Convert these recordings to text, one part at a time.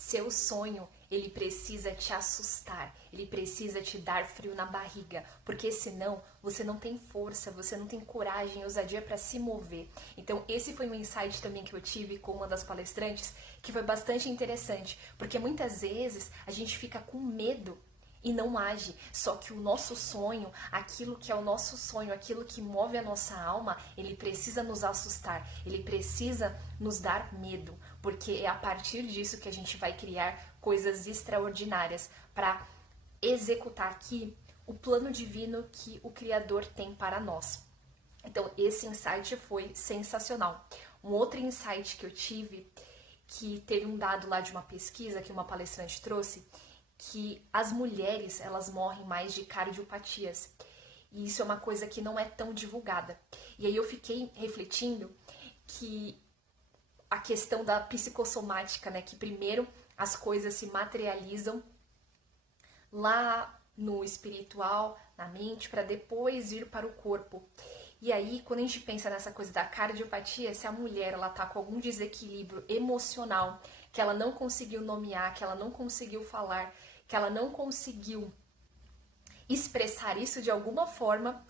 Seu sonho, ele precisa te assustar, ele precisa te dar frio na barriga, porque senão você não tem força, você não tem coragem, ousadia para se mover. Então esse foi um insight também que eu tive com uma das palestrantes, que foi bastante interessante, porque muitas vezes a gente fica com medo e não age. Só que o nosso sonho, aquilo que é o nosso sonho, aquilo que move a nossa alma, ele precisa nos assustar, ele precisa nos dar medo, porque é a partir disso que a gente vai criar coisas extraordinárias para executar aqui o plano divino que o Criador tem para nós. Então, esse insight foi sensacional. Um outro insight que eu tive, que teve um dado lá de uma pesquisa que uma palestrante trouxe, que as mulheres, elas morrem mais de cardiopatias. E isso é uma coisa que não é tão divulgada. E aí eu fiquei refletindo que a questão da psicossomática, né, que primeiro as coisas se materializam lá no espiritual, na mente, para depois ir para o corpo. E aí, quando a gente pensa nessa coisa da cardiopatia, se a mulher ela tá com algum desequilíbrio emocional, que ela não conseguiu nomear, que ela não conseguiu falar, que ela não conseguiu expressar isso de alguma forma,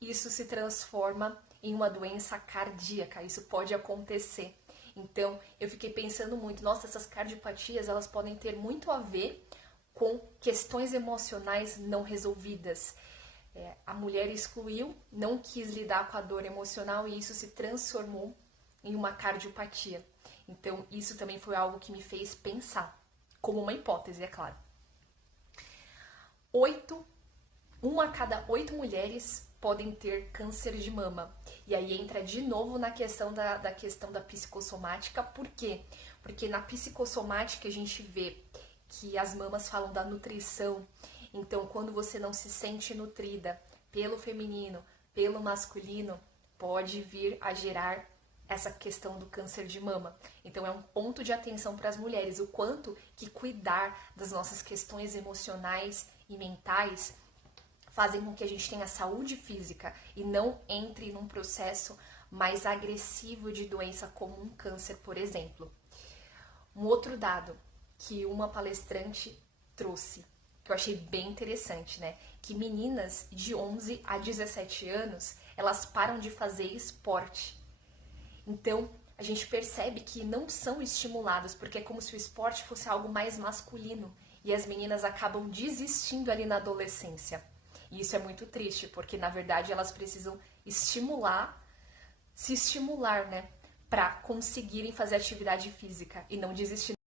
isso se transforma em uma doença cardíaca. Isso pode acontecer. Então, eu fiquei pensando muito, nossa, essas cardiopatias, elas podem ter muito a ver com questões emocionais não resolvidas. A mulher excluiu, não quis lidar com a dor emocional e isso se transformou em uma cardiopatia. Então, isso também foi algo que me fez pensar, como uma hipótese, é claro. 1 a cada 8 mulheres podem ter câncer de mama. E aí entra de novo na questão da questão da psicossomática. Por quê? Porque na psicossomática a gente vê que as mamas falam da nutrição. Então, quando você não se sente nutrida pelo feminino, pelo masculino, pode vir a gerar essa questão do câncer de mama. Então, é um ponto de atenção para as mulheres, o quanto que cuidar das nossas questões emocionais e mentais fazem com que a gente tenha saúde física e não entre num processo mais agressivo de doença como um câncer, por exemplo. Um outro dado que uma palestrante trouxe, que eu achei bem interessante, né? Que meninas de 11 a 17 anos, elas param de fazer esporte. Então, a gente percebe que não são estimuladas, porque é como se o esporte fosse algo mais masculino. E as meninas acabam desistindo ali na adolescência. E isso é muito triste, porque na verdade elas precisam se estimular, né? Para conseguirem fazer atividade física e não desistir.